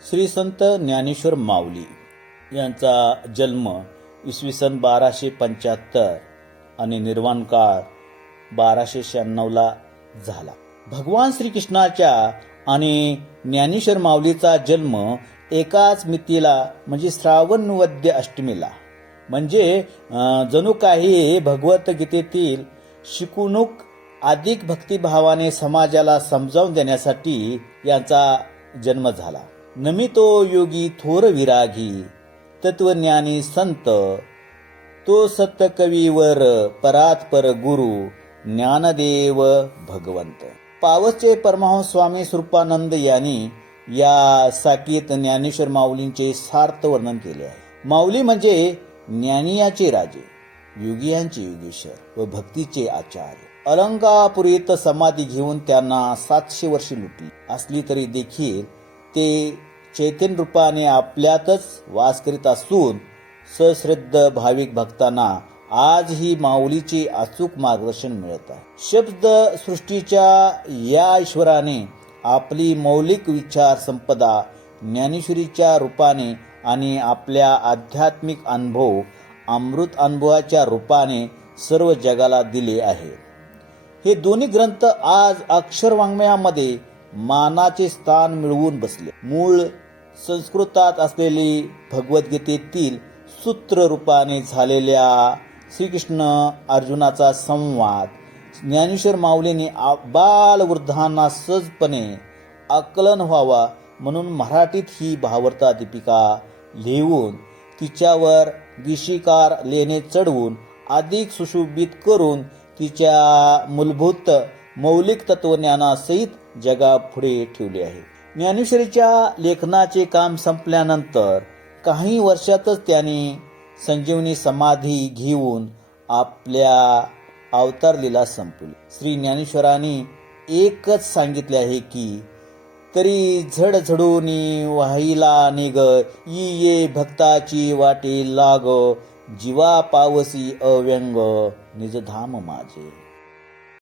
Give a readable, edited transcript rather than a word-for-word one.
श्री संत ज्ञानेश्वर माऊली यांचा जन्म इसवी सन 1275 आणि निर्वाण काळ 1296 झाला. भगवान श्रीकृष्णाच्या आणि ज्ञानेश्वर माऊलीचा जन्म एकाच मितीला म्हणजे श्रावण वद्य अष्टमीला, म्हणजे जणू काही भगवद्गीतेतील शिकवणूक अधिक भक्तिभावाने समाजाला समजावून देण्यासाठी यांचा जन्म झाला. नमितो योगी थोर विरागी तत्वज्ञानी संत, तो सत्यकवीवर परात्पर गुरु ज्ञानदेव भगवंत. पावसचे परमहंस स्वामी स्वरूपानंद यांनी या साकीत ज्ञानेश्वर माऊलींचे सार्थ वर्णन केले आहे. माऊली म्हणजे ज्ञानियाचे राजे, योगियांचे योगेश्वर व भक्तीचे आचार्य. अलंकापुरीत समाधी घेऊन त्यांना 700 वर्षे लुटली असली तरी देखील ते चैतन्य रूपाने आपल्यातच वास करीत असून सश्रद्ध भाविक भक्तांना आजही माऊलीचे अचूक मार्गदर्शन मिळत आहे. शब्द सृष्टीच्या या ईश्वराने आपली मौलिक विचार संपदा ज्ञानेश्वरीच्या रूपाने आणि आपल्या आध्यात्मिक अनुभव अमृत अनुभवाच्या रूपाने सर्व जगाला दिले आहे. हे दोन्ही ग्रंथ आज अक्षरवाङ्मयामध्ये मानाचे स्थान मिळवून बसले. मूळ संस्कृतात असलेली भगवद्गीतेतील सूत्र रूपाने झालेल्या श्रीकृष्ण अर्जुनाचा संवाद ज्ञानेश्वर माऊलींनी बालवृद्धांना सहजपणे आकलन व्हावा म्हणून मराठीत ही भावार्थ दीपिका लिहून तिच्यावर गीशिकार लेणे चढवून अधिक सुशोभित करून तिच्या मूलभूत मौलिक तत्वज्ञानासहित जगापुढे ठेवले आहे. ज्ञानेश्वरीच्या लेखनाचे काम संपल्यानंतर काही वर्षातच त्यांनी संजीवनी समाधी घेऊन आपल्या अवतार लीला संपवली. श्री ज्ञानेश्वरांनी एकच सांगितले आहे की तरी झडझडून वाहिला निग ये भक्ताची वाटे लाग जीवा पावसी अव्यंग निजधाम माझे.